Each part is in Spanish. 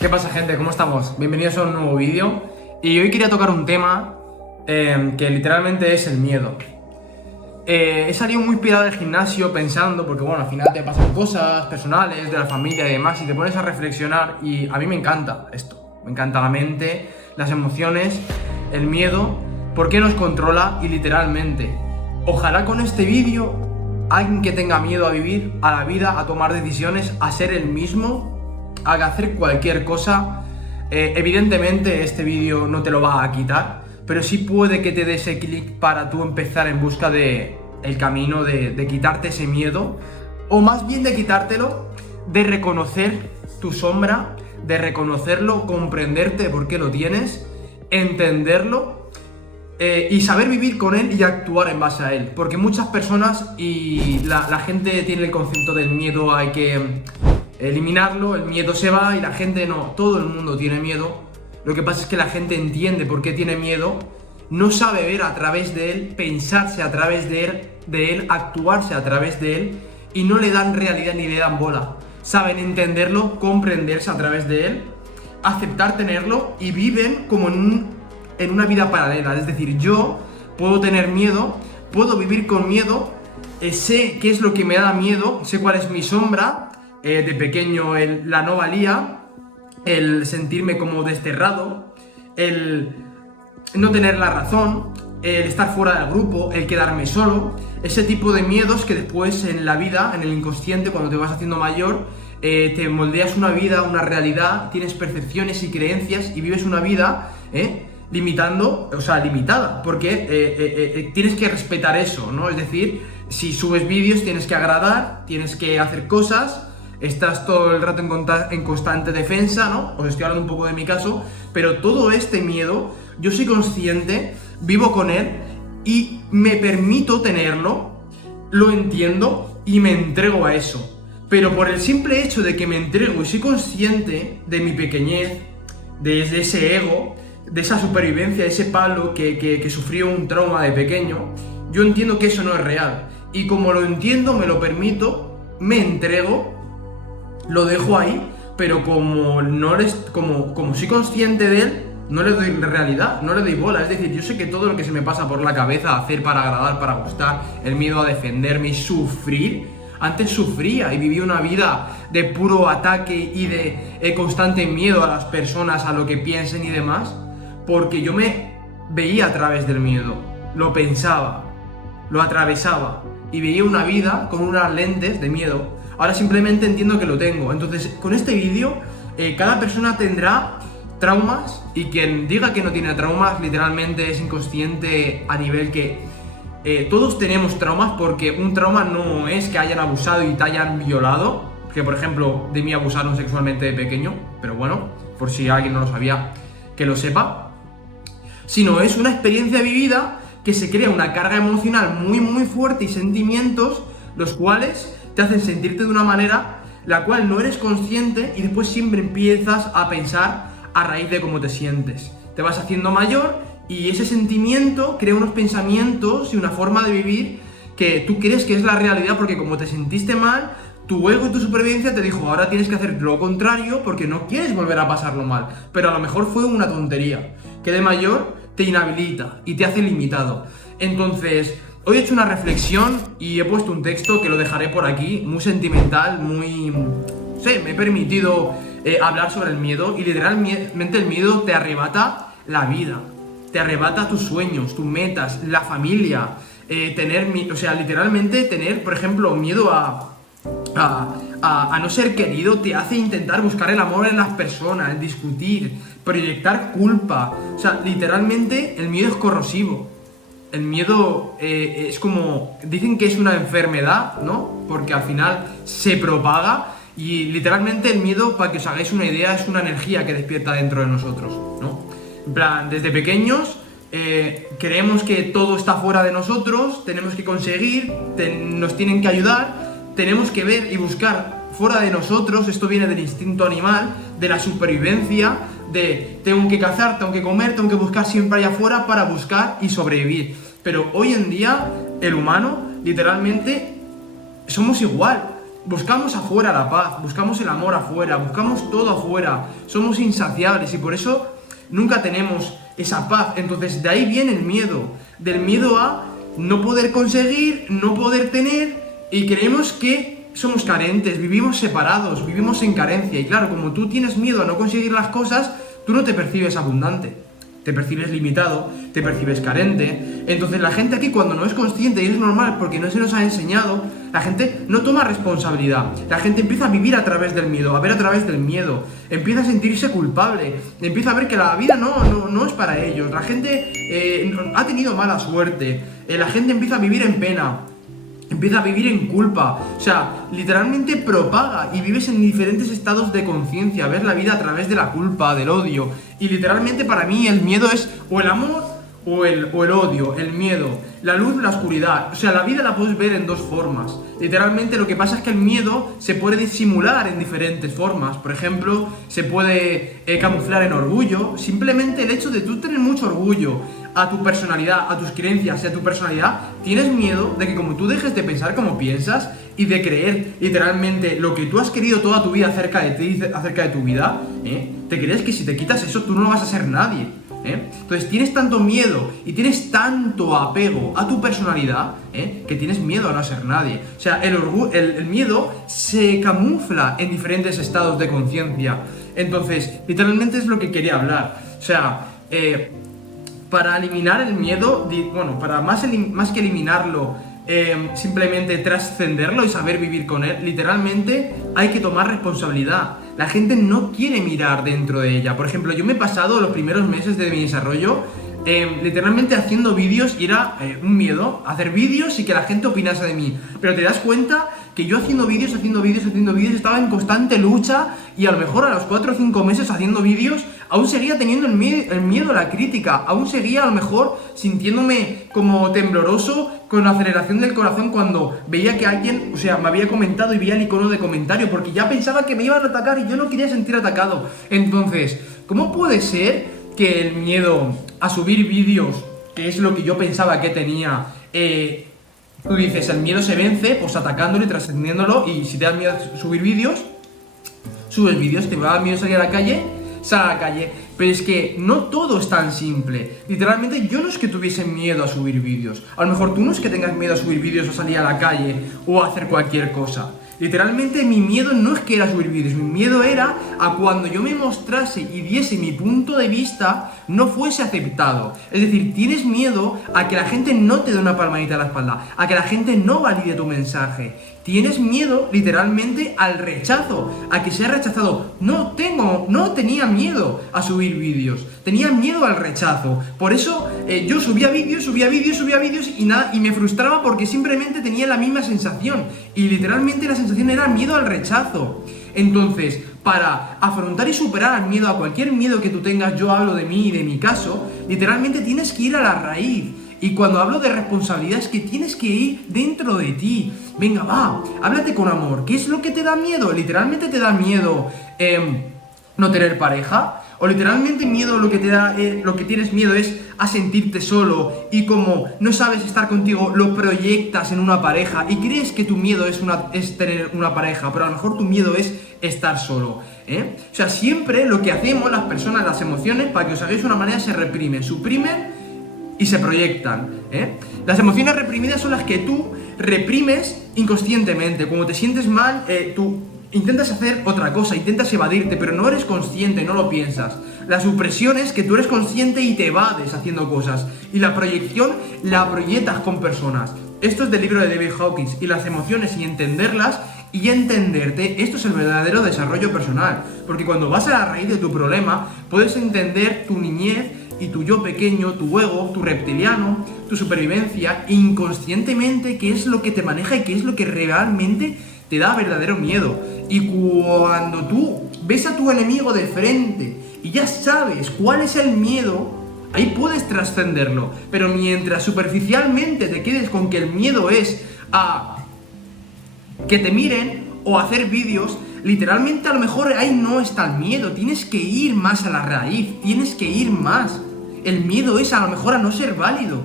¿Qué pasa, gente? ¿Cómo estamos? Bienvenidos a un nuevo vídeo. Y hoy quería tocar un tema que literalmente es el miedo. He salido muy inspirado del gimnasio pensando, porque bueno, al final te pasan cosas personales, de la familia y demás, y te pones a reflexionar, y a mí me encanta esto. Me encanta la mente, las emociones, el miedo, por qué nos controla y literalmente. Ojalá con este vídeo alguien que tenga miedo a vivir, a la vida, a tomar decisiones, a ser el mismo, a hacer cualquier cosa. Evidentemente este vídeo no te lo va a quitar, pero sí puede que te dé ese clic para tú empezar en busca de el camino de quitarte ese miedo, o más bien de quitártelo, de reconocer tu sombra, de reconocerlo, comprenderte por qué lo tienes, entenderlo y saber vivir con él y actuar en base a él. Porque muchas personas y la gente tiene el concepto del miedo, hay que eliminarlo, el miedo se va, y la gente no, todo el mundo tiene miedo. Lo que pasa es que la gente entiende por qué tiene miedo, no sabe ver a través de él, pensarse a través de él, actuarse a través de él, y no le dan realidad ni le dan bola. Saben entenderlo, comprenderse a través de él, aceptar tenerlo, y viven como en una vida paralela. Es decir, yo puedo tener miedo, puedo vivir con miedo, sé qué es lo que me da miedo, sé cuál es mi sombra. De pequeño la no valía, el sentirme como desterrado, el no tener la razón, el estar fuera del grupo, el quedarme solo, ese tipo de miedos que después en la vida, en el inconsciente, cuando te vas haciendo mayor, te moldeas una vida, una realidad, tienes percepciones y creencias y vives una vida limitada, porque tienes que respetar eso, ¿no? Es decir, si subes vídeos tienes que agradar, tienes que hacer cosas. Estás todo el rato en constante defensa, ¿no? Os estoy hablando un poco de mi caso, pero todo este miedo, yo soy consciente, vivo con él y me permito tenerlo, lo entiendo y me entrego a eso. Pero por el simple hecho de que me entrego y soy consciente de mi pequeñez, de ese ego, de esa supervivencia, de ese palo que sufrió un trauma de pequeño, yo entiendo que eso no es real. Y como lo entiendo, me lo permito, me entrego, lo dejo ahí, pero como soy consciente de él, no le doy realidad, no le doy bola. Es decir, yo sé que todo lo que se me pasa por la cabeza, hacer para agradar, para gustar, el miedo a defenderme y sufrir, antes sufría y vivía una vida de puro ataque y de constante miedo a las personas, a lo que piensen y demás, porque yo me veía a través del miedo, lo pensaba, lo atravesaba y veía una vida con unas lentes de miedo. Ahora simplemente entiendo que lo tengo. Entonces, con este vídeo, cada persona tendrá traumas, y quien diga que no tiene traumas, literalmente es inconsciente a nivel que todos tenemos traumas, porque un trauma no es que hayan abusado y te hayan violado, que por ejemplo, de mí abusaron sexualmente de pequeño, pero bueno, por si alguien no lo sabía, que lo sepa, sino es una experiencia vivida que se crea una carga emocional muy muy fuerte y sentimientos, los cuales te hacen sentirte de una manera la cual no eres consciente, y después siempre empiezas a pensar a raíz de cómo te sientes. Te vas haciendo mayor y ese sentimiento crea unos pensamientos y una forma de vivir que tú crees que es la realidad, porque como te sentiste mal, tu ego y tu supervivencia te dijo, ahora tienes que hacer lo contrario porque no quieres volver a pasarlo mal. Pero a lo mejor fue una tontería que de mayor te inhabilita y te hace limitado. Entonces, hoy he hecho una reflexión y he puesto un texto que lo dejaré por aquí, muy sentimental, muy... No sé, me he permitido hablar sobre el miedo, y literalmente el miedo te arrebata la vida, te arrebata tus sueños, tus metas, la familia, literalmente tener, por ejemplo, miedo a no ser querido te hace intentar buscar el amor en las personas, discutir, proyectar culpa. O sea, literalmente el miedo es corrosivo. El miedo es como... Dicen que es una enfermedad, ¿no? Porque al final se propaga, y literalmente el miedo, para que os hagáis una idea, es una energía que despierta dentro de nosotros, ¿no? En plan, desde pequeños creemos que todo está fuera de nosotros, tenemos que conseguir, nos tienen que ayudar, tenemos que ver y buscar fuera de nosotros. Esto viene del instinto animal, de la supervivencia, de tengo que cazar, tengo que comer, tengo que buscar siempre allá afuera para buscar y sobrevivir. Pero hoy en día, el humano, literalmente, somos igual. buscamos afuera la paz, buscamos el amor afuera, buscamos todo afuera, somos insaciables y por eso nunca tenemos esa paz. Entonces de ahí viene el miedo, del miedo a no poder conseguir, no poder tener, y creemos que somos carentes, vivimos separados, vivimos en carencia. Y claro, como tú tienes miedo a no conseguir las cosas, tú no te percibes abundante, te percibes limitado, te percibes carente. Entonces la gente aquí, cuando no es consciente, y es normal porque no se nos ha enseñado, la gente no toma responsabilidad. La gente empieza a vivir a través del miedo, a ver a través del miedo, empieza a sentirse culpable, empieza a ver que la vida no es para ellos. La gente ha tenido mala suerte, la gente empieza a vivir en pena, empieza a vivir en culpa. O sea, literalmente propaga y vives en diferentes estados de conciencia, ves la vida a través de la culpa, del odio. Y literalmente para mí el miedo es o el amor o el odio, el miedo, la luz, la oscuridad. O sea, la vida la puedes ver en dos formas. Literalmente lo que pasa es que el miedo se puede disimular en diferentes formas. Por ejemplo, se puede camuflar en orgullo. Simplemente el hecho de tú tener mucho orgullo a tu personalidad, a tus creencias y a tu personalidad, tienes miedo de que como tú dejes de pensar como piensas y de creer literalmente lo que tú has querido toda tu vida acerca de ti, acerca de tu vida, te crees que si te quitas eso tú no vas a ser nadie. Entonces tienes tanto miedo y tienes tanto apego a tu personalidad que tienes miedo a no ser nadie. O sea, el miedo se camufla en diferentes estados de conciencia. Entonces, literalmente es lo que quería hablar. O sea, para eliminar el miedo, bueno, para más que eliminarlo, simplemente trascenderlo y saber vivir con él, literalmente hay que tomar responsabilidad. La gente no quiere mirar dentro de ella. Por ejemplo, yo me he pasado los primeros meses de mi desarrollo literalmente haciendo vídeos y era un miedo hacer vídeos y que la gente opinase de mí. Pero te das cuenta que yo haciendo vídeos estaba en constante lucha y a lo mejor a los 4 o 5 meses haciendo vídeos aún seguía teniendo el miedo a la crítica, aún seguía a lo mejor sintiéndome como tembloroso con la aceleración del corazón cuando veía que alguien, o sea, me había comentado y veía el icono de comentario porque ya pensaba que me iban a atacar y yo no quería sentir atacado. Entonces, ¿cómo puede ser que el miedo a subir vídeos, que es lo que yo pensaba que tenía, tú dices, el miedo se vence pues atacándolo y trascendiéndolo, y si te da miedo subir vídeos, subes vídeos, te da miedo salir a la calle, sal a la calle. Pero es que no todo es tan simple. Literalmente yo no es que tuviese miedo a subir vídeos. A lo mejor tú no es que tengas miedo a subir vídeos o salir a la calle o a hacer cualquier cosa. Literalmente mi miedo no es que era subir vídeos, mi miedo era a cuando yo me mostrase y diese mi punto de vista no fuese aceptado. Es decir, tienes miedo a que la gente no te dé una palmadita a la espalda, a que la gente no valide tu mensaje. Tienes miedo literalmente al rechazo, a que sea rechazado. No tenía miedo a subir vídeos, tenía miedo al rechazo. Por eso yo subía vídeos y me frustraba porque simplemente tenía la misma sensación. Y literalmente la sensación era miedo al rechazo. Entonces, para afrontar y superar el miedo a cualquier miedo que tú tengas, yo hablo de mí y de mi caso, literalmente tienes que ir a la raíz. Y cuando hablo de responsabilidad es que tienes que ir dentro de ti. Venga, va, háblate con amor. ¿Qué es lo que te da miedo? ¿Literalmente te da miedo no tener pareja? ¿O literalmente miedo lo que tienes miedo es a sentirte solo y como no sabes estar contigo, lo proyectas en una pareja y crees que tu miedo es tener una pareja, pero a lo mejor tu miedo es estar solo? O sea, siempre lo que hacemos las personas, las emociones, para que os hagáis una manera, se reprimen, suprimen y se proyectan. Las emociones reprimidas son las que tú reprimes inconscientemente. Cuando te sientes mal, tú intentas hacer otra cosa, intentas evadirte, pero no eres consciente, no lo piensas. La supresión es que tú eres consciente y te evades haciendo cosas. Y la proyección la proyectas con personas. Esto es del libro de David Hawkins. Y las emociones y entenderlas y entenderte, esto es el verdadero desarrollo personal. Porque cuando vas a la raíz de tu problema, puedes entender tu niñez y tu yo pequeño, tu ego, tu reptiliano, tu supervivencia, inconscientemente qué es lo que te maneja y qué es lo que realmente te da verdadero miedo. Y cuando tú ves a tu enemigo de frente y ya sabes cuál es el miedo, ahí puedes trascenderlo. Pero mientras superficialmente te quedes con que el miedo es a que te miren o hacer vídeos, literalmente a lo mejor ahí no está el miedo. Tienes que ir más a la raíz, tienes que ir más. El miedo es a lo mejor a no ser válido,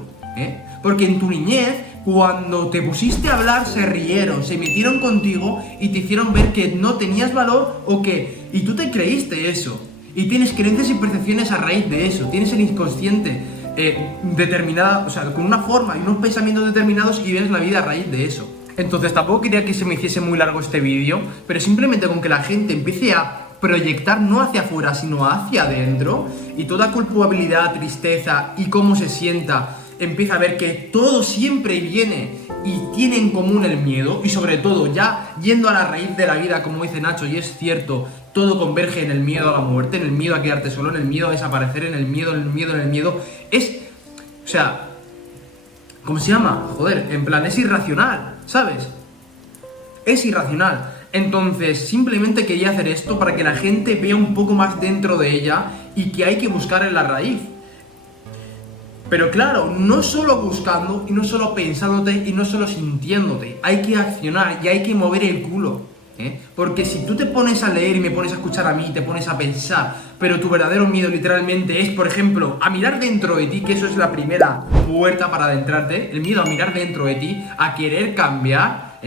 porque en tu niñez cuando te pusiste a hablar se rieron, se metieron contigo y te hicieron ver que no tenías valor y tú te creíste eso. Y tienes creencias y percepciones a raíz de eso, tienes el inconsciente determinada, o sea, con una forma y unos pensamientos determinados y ves la vida a raíz de eso. Entonces tampoco quería que se me hiciese muy largo este vídeo, pero simplemente con que la gente empiece a proyectar no hacia afuera, sino hacia adentro, y toda culpabilidad, tristeza y cómo se sienta, empieza a ver que todo siempre viene y tiene en común el miedo, y sobre todo ya yendo a la raíz de la vida, como dice Nacho, y es cierto, todo converge en el miedo a la muerte, en el miedo a quedarte solo, en el miedo a desaparecer, en el miedo, o sea, ¿cómo se llama? Joder, en plan, es irracional, ¿sabes? Es irracional. Entonces, simplemente quería hacer esto para que la gente vea un poco más dentro de ella y que hay que buscar en la raíz. Pero claro, no solo buscando, y no solo pensándote, y no solo sintiéndote. Hay que accionar y hay que mover el culo. Porque si tú te pones a leer y me pones a escuchar a mí, te pones a pensar, pero tu verdadero miedo literalmente es, por ejemplo, a mirar dentro de ti, que eso es la primera puerta para adentrarte, el miedo a mirar dentro de ti, a querer cambiar,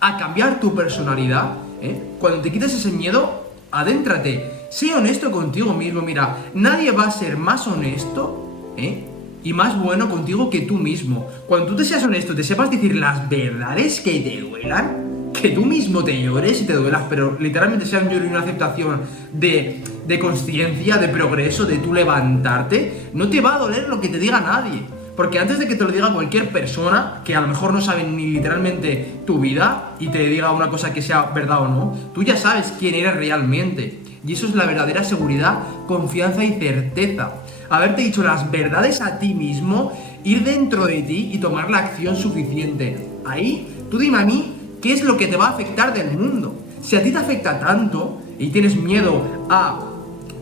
a cambiar tu personalidad, cuando te quites ese miedo, adéntrate, sé honesto contigo mismo. Mira, nadie va a ser más honesto, y más bueno contigo que tú mismo. Cuando tú te seas honesto, te sepas decir las verdades que te duelan, que tú mismo te llores y te duelas, pero literalmente sea un lloro y una aceptación de consciencia, de progreso, de tú levantarte, no te va a doler lo que te diga nadie. Porque antes de que te lo diga cualquier persona, que a lo mejor no sabe ni literalmente tu vida, y te diga una cosa que sea verdad o no, tú ya sabes quién eres realmente. Y eso es la verdadera seguridad, confianza y certeza. Haberte dicho las verdades a ti mismo, ir dentro de ti y tomar la acción suficiente. Ahí, tú dime a mí, ¿qué es lo que te va a afectar del mundo? Si a ti te afecta tanto y tienes miedo a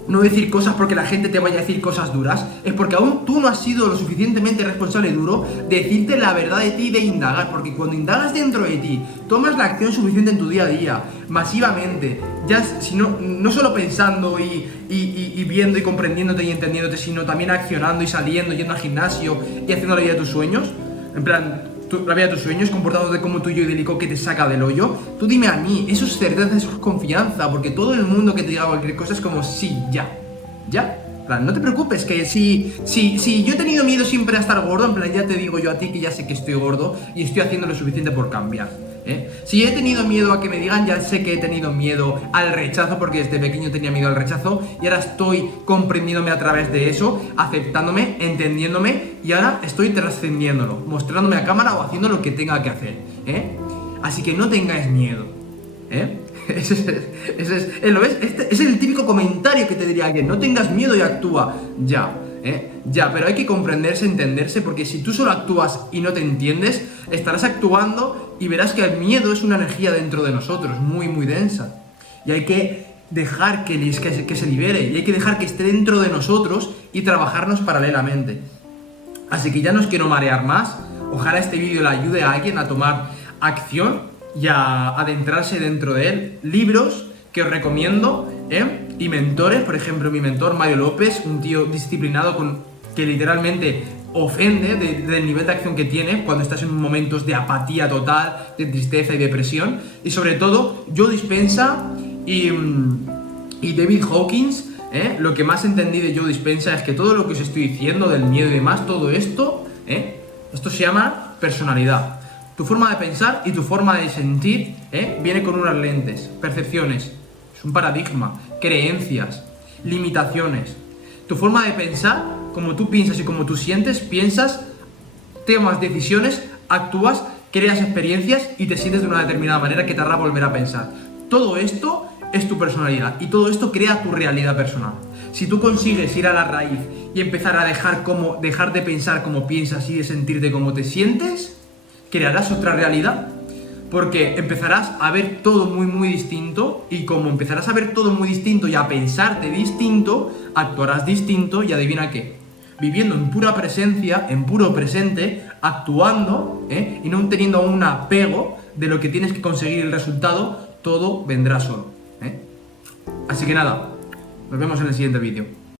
no decir cosas porque la gente te vaya a decir cosas duras, es porque aún tú no has sido lo suficientemente responsable y duro de decirte la verdad de ti y de indagar. Porque cuando indagas dentro de ti, tomas la acción suficiente en tu día a día, masivamente, ya no solo pensando y viendo y comprendiéndote y entendiéndote, sino también accionando y saliendo, yendo al gimnasio y haciendo la vida de tus sueños, en plan, la vida de tus sueños, comportándote como tuyo y idílico que te saca del hoyo. Tú dime a mí, eso es certeza, eso es confianza, porque todo el mundo que te diga cualquier cosa es como, sí, ya, en plan, no te preocupes, que si yo he tenido miedo siempre a estar gordo, en plan, ya te digo yo a ti que ya sé que estoy gordo y estoy haciendo lo suficiente por cambiar. Si he tenido miedo a que me digan, ya sé que he tenido miedo al rechazo, porque desde pequeño tenía miedo al rechazo, y ahora estoy comprendiéndome a través de eso, aceptándome, entendiéndome, y ahora estoy trascendiéndolo, mostrándome a cámara o haciendo lo que tenga que hacer. Así que no tengáis miedo. Ese es el típico comentario que te diría alguien: no tengas miedo y actúa. Ya, pero hay que comprenderse, entenderse, porque si tú solo actúas y no te entiendes, estarás actuando y verás que el miedo es una energía dentro de nosotros, muy, muy densa. Y hay que dejar que se libere, y hay que dejar que esté dentro de nosotros y trabajarnos paralelamente. Así que ya no os quiero marear más. Ojalá este vídeo le ayude a alguien a tomar acción y a adentrarse dentro de él. Libros que os recomiendo, y mentores, por ejemplo, mi mentor Mario López, un tío disciplinado que literalmente ofende del nivel de acción que tiene cuando estás en momentos de apatía total, de tristeza y depresión. Y sobre todo, Joe Dispenza y David Hawkins. Lo que más entendí de Joe Dispenza es que todo lo que os estoy diciendo del miedo y demás, todo esto, esto se llama personalidad. Tu forma de pensar y tu forma de sentir viene con unas lentes, percepciones, es un paradigma, creencias, limitaciones. Tu forma de pensar, como tú piensas y como tú sientes, piensas, tomas decisiones, actúas, creas experiencias y te sientes de una determinada manera que te hará volver a pensar. Todo esto es tu personalidad y todo esto crea tu realidad personal. Si tú consigues ir a la raíz y empezar a dejar de pensar como piensas y de sentirte como te sientes, crearás otra realidad, porque empezarás a ver todo muy, muy distinto, y como empezarás a ver todo muy distinto y a pensarte distinto, actuarás distinto, y adivina qué, viviendo en pura presencia, en puro presente, actuando, y no teniendo un apego de lo que tienes que conseguir el resultado, todo vendrá solo. Así que nada, nos vemos en el siguiente vídeo.